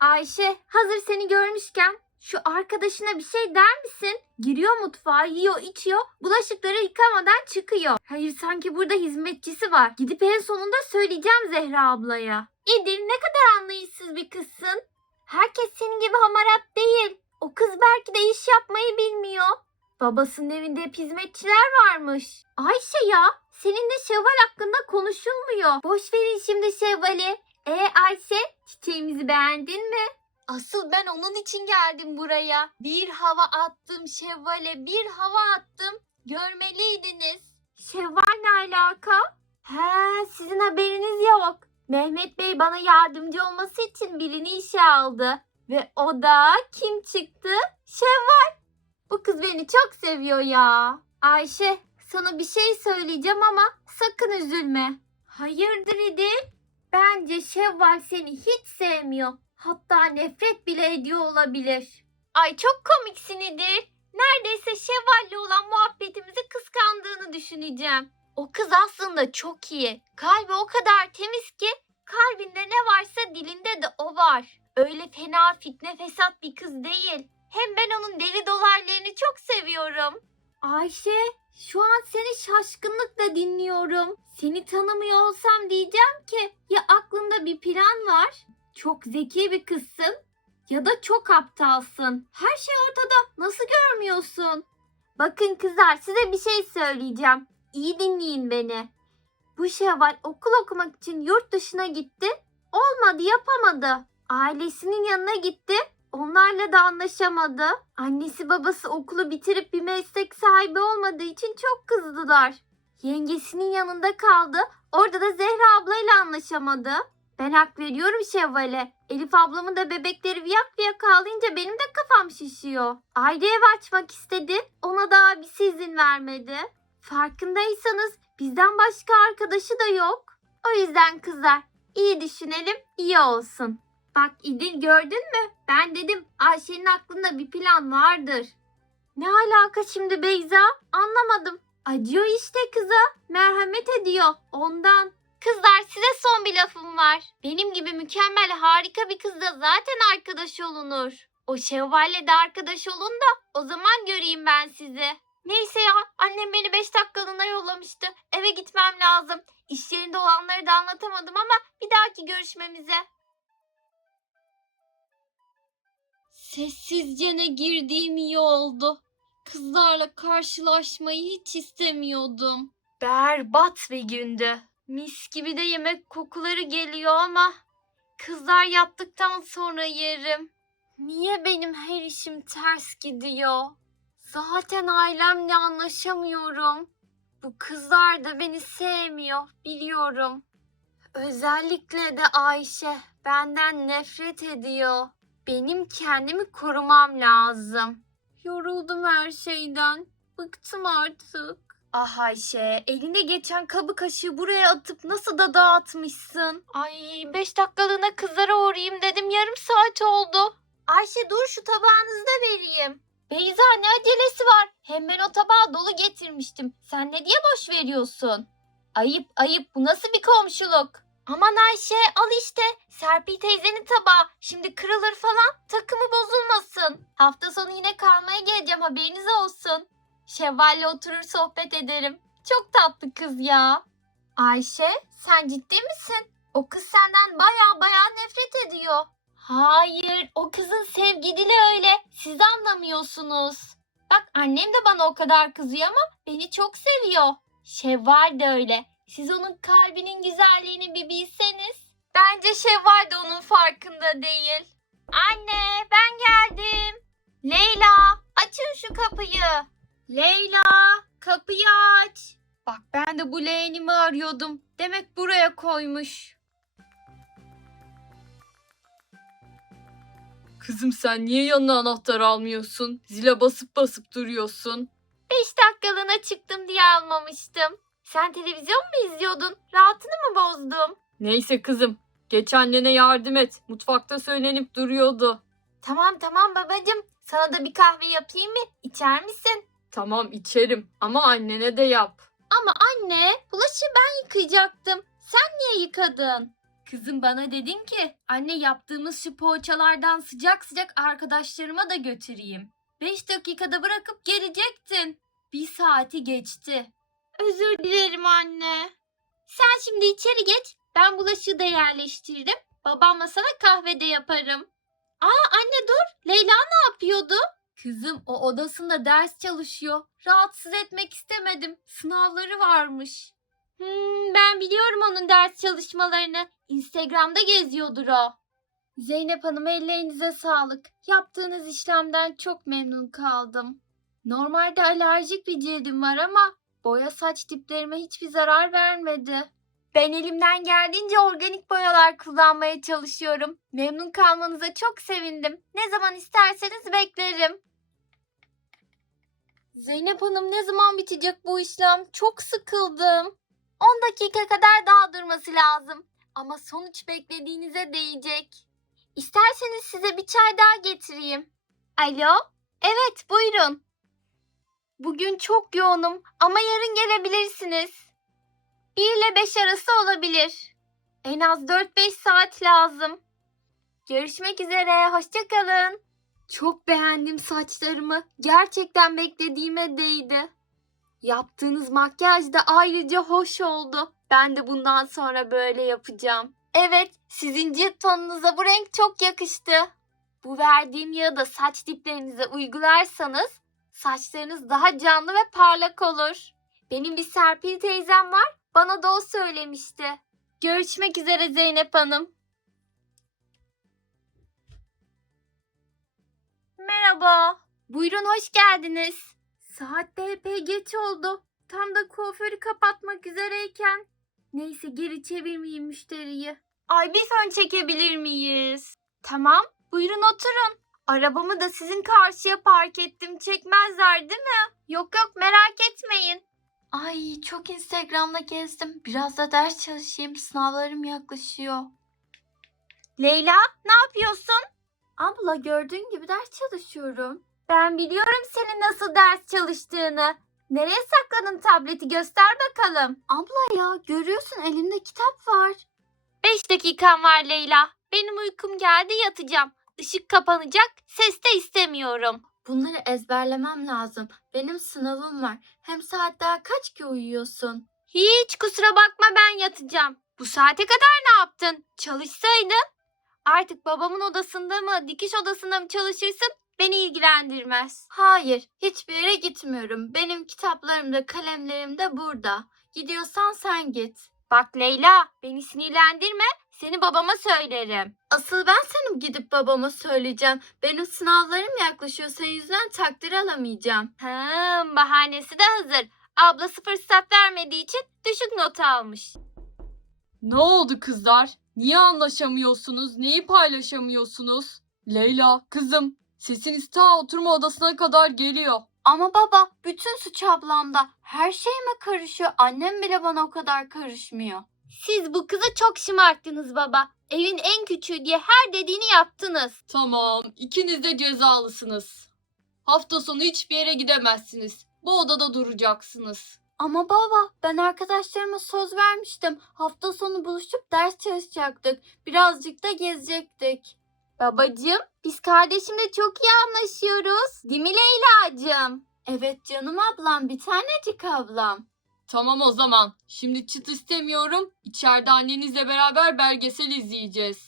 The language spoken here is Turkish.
Ayşe hazır seni görmüşken şu arkadaşına bir şey der misin? Giriyor mutfağa, yiyor, içiyor, bulaşıkları yıkamadan çıkıyor. Hayır sanki burada hizmetçisi var. Gidip en sonunda söyleyeceğim Zehra ablaya. İdil ne kadar anlayışsız bir kızsın. Herkes senin gibi hamarat değil. O kız belki de iş yapmayı bilmiyor. Babasının evinde hep hizmetçiler varmış. Ayşe ya seninle Şevval hakkında konuşulmuyor. Boş verin şimdi Şevval'i. E Ayşe çiçeğimizi beğendin mi? Asıl ben onun için geldim buraya. Bir hava attım Şevval'e bir hava attım. Görmeliydiniz. Şevval ne alaka? He sizin haberiniz yok. Mehmet Bey bana yardımcı olması için birini işe aldı. Ve o da kim çıktı? Şevval. Bu kız beni çok seviyor ya. Ayşe sana bir şey söyleyeceğim ama sakın üzülme. Hayırdır İdil? Bence Şevval seni hiç sevmiyor. Hatta nefret bile ediyor olabilir. Ay çok komiksin İdil. Neredeyse Şevval'le olan muhabbetimizi kıskandığını düşüneceğim. O kız aslında çok iyi. Kalbi o kadar temiz ki kalbinde ne varsa dilinde de o var. Öyle fena fitne fesat bir kız değil. Hem ben onun deli dolaylarını çok seviyorum. Ayşe, şu an seni şaşkınlıkla dinliyorum. Seni tanımıyor olsam diyeceğim ki ya aklında bir plan var, çok zeki bir kızsın ya da çok aptalsın. Her şey ortada. Nasıl görmüyorsun? Bakın kızlar size bir şey söyleyeceğim. İyi dinleyin beni. Bu Şevval okul okumak için yurt dışına gitti. Olmadı yapamadı. Ailesinin yanına gitti. Onlarla da anlaşamadı. Annesi babası okulu bitirip bir meslek sahibi olmadığı için çok kızdılar. Yengesinin yanında kaldı. Orada da Zehra ablayla anlaşamadı. Ben hak veriyorum Şevval'e. Elif ablamın da bebekleri viyak viyak ağlayınca benim de kafam şişiyor. Ayrı ev açmak istedi. Ona da abisi izin vermedi. Farkındaysanız bizden başka arkadaşı da yok. O yüzden kızlar iyi düşünelim iyi olsun. Bak İdil gördün mü? Ben dedim Ayşe'nin aklında bir plan vardır. Ne alaka şimdi Beyza? Anlamadım. Acıyor işte kıza. Merhamet ediyor ondan. Kızlar size son bir lafım var. Benim gibi mükemmel harika bir kızla zaten arkadaş olunur. O şevvalle de arkadaş olun da o zaman göreyim ben sizi. Neyse ya annem beni 5 dakikalığına yollamıştı. Eve gitmem lazım. İş yerinde olanları da anlatamadım ama bir dahaki görüşmemize. Sessizce ne girdiğim iyi oldu. Kızlarla karşılaşmayı hiç istemiyordum. Berbat bir gündü. Mis gibi de yemek kokuları geliyor ama kızlar yattıktan sonra yerim. Niye benim her işim ters gidiyor? Zaten ailemle anlaşamıyorum. Bu kızlar da beni sevmiyor biliyorum. Özellikle de Ayşe benden nefret ediyor. Benim kendimi korumam lazım. Yoruldum her şeyden. Bıktım artık. Ah Ayşe, eline geçen kabı kaşığı buraya atıp nasıl da dağıtmışsın. Ay, beş dakikalığına kızlara uğrayayım dedim. Yarım saat oldu. Ayşe dur şu tabağınızı da vereyim. Beyza ne acelesi var? Hem ben o tabağı dolu getirmiştim. Sen ne diye boş veriyorsun? Ayıp ayıp bu nasıl bir komşuluk? Aman Ayşe al işte. Serpil teyzenin tabağı. Şimdi kırılır falan takımı bozulmasın. Hafta sonu yine kalmaya geleceğim haberiniz olsun. Şevval'le oturur sohbet ederim. Çok tatlı kız ya. Ayşe sen ciddi misin? O kız senden baya baya nefret ediyor. Hayır o kızın sevgili öyle. Siz anlamıyorsunuz. Bak annem de bana o kadar kızıyor ama beni çok seviyor. Şevval de öyle. Siz onun kalbinin güzelliğini bir bilseniz. Bence Şevval de onun farkında değil. Anne ben geldim. Leyla açın şu kapıyı. Leyla kapıyı aç. Bak ben de bu leğenimi arıyordum. Demek buraya koymuş. Kızım sen niye yanına anahtar almıyorsun? Zile basıp basıp duruyorsun. Beş dakikalığına çıktım diye almamıştım. Sen televizyon mu izliyordun? Rahatını mı bozdum? Neyse kızım. Geç annene yardım et. Mutfakta söylenip duruyordu. Tamam tamam babacığım. Sana da bir kahve yapayım mı? İçer misin? Tamam içerim ama annene de yap. Ama anne bulaşığı ben yıkayacaktım. Sen niye yıkadın? Kızım bana dedin ki anne yaptığımız şu poğaçalardan sıcak sıcak arkadaşlarıma da götüreyim. 5 dakikada bırakıp gelecektin. Bir saati geçti. Özür dilerim anne. Sen şimdi içeri geç. Ben bulaşığı da yerleştiririm. Babamla sana kahve de yaparım. Aa anne dur. Leyla ne yapıyordu? Kızım o odasında ders çalışıyor. Rahatsız etmek istemedim. Sınavları varmış. Hmm, ben biliyorum onun ders çalışmalarını. Instagram'da geziyordur o. Zeynep Hanım ellerinize sağlık. Yaptığınız işlemden çok memnun kaldım. Normalde alerjik bir cildim var ama boya saç tiplerime hiçbir zarar vermedi. Ben elimden geldiğince organik boyalar kullanmaya çalışıyorum. Memnun kalmanıza çok sevindim. Ne zaman isterseniz beklerim. Zeynep Hanım ne zaman bitecek bu işlem? Çok sıkıldım. 10 dakika kadar daha durması lazım. Ama sonuç beklediğinize değecek. İsterseniz size bir çay daha getireyim. Alo? Evet, buyurun. Bugün çok yoğunum ama yarın gelebilirsiniz. 1 ile 5 arası olabilir. En az 4-5 saat lazım. Görüşmek üzere, hoşçakalın. Çok beğendim saçlarımı. Gerçekten beklediğime değdi. Yaptığınız makyaj da ayrıca hoş oldu. Ben de bundan sonra böyle yapacağım. Evet, sizin cilt tonunuza bu renk çok yakıştı. Bu verdiğim yağı da saç diplerinize uygularsanız saçlarınız daha canlı ve parlak olur. Benim bir Serpil teyzem var. Bana da o söylemişti. Görüşmek üzere Zeynep Hanım. Merhaba. Buyurun hoş geldiniz. Saat de epey geç oldu. Tam da kuaförü kapatmak üzereyken. Neyse geri çevirmeyeyim müşteriyi. Ay bir fön çekebilir miyiz? Tamam. Buyurun oturun. Arabamı da sizin karşıya park ettim. Çekmezler değil mi? Yok yok merak etmeyin. Ay çok Instagram'da gezdim. Biraz da ders çalışayım. Sınavlarım yaklaşıyor. Leyla ne yapıyorsun? Abla gördüğün gibi ders çalışıyorum. Ben biliyorum senin nasıl ders çalıştığını. Nereye sakladın tableti göster bakalım. Abla ya görüyorsun elimde kitap var. 5 dakikam var Leyla. Benim uykum geldi yatacağım. Işık kapanacak. Ses de istemiyorum. Bunları ezberlemem lazım. Benim sınavım var. Hem saat daha kaç ki uyuyorsun? Hiç kusura bakma ben yatacağım. Bu saate kadar ne yaptın? Çalışsaydın. Artık babamın odasında mı, dikiş odasında mı çalışırsın beni ilgilendirmez. Hayır, hiçbir yere gitmiyorum. Benim kitaplarım da kalemlerim de burada. Gidiyorsan sen git. Bak Leyla, beni sinirlendirme. Seni babama söylerim. Asıl ben senin gidip babama söyleyeceğim. Benim sınavlarım yaklaşıyor. Senin yüzünden takdir alamayacağım. Hım, bahanesi de hazır. Ablası fırsat vermediği için düşük not almış. Ne oldu kızlar? Niye anlaşamıyorsunuz? Neyi paylaşamıyorsunuz? Leyla, kızım, sesiniz ta oturma odasına kadar geliyor. Ama baba bütün suç ablamda. Her şeyime karışıyor. Annem bile bana o kadar karışmıyor. Siz bu kızı çok şımarttınız baba. Evin en küçüğü diye her dediğini yaptınız. Tamam, ikiniz de cezalısınız. Hafta sonu hiçbir yere gidemezsiniz. Bu odada duracaksınız. Ama baba ben arkadaşlarıma söz vermiştim. Hafta sonu buluşup ders çalışacaktık. Birazcık da gezecektik. Babacığım biz kardeşimle çok iyi anlaşıyoruz. Değil mi Leyla'cığım? Evet canım ablam bir tanecik ablam. Tamam o zaman. Şimdi çıt istemiyorum. İçeride annenizle beraber belgesel izleyeceğiz.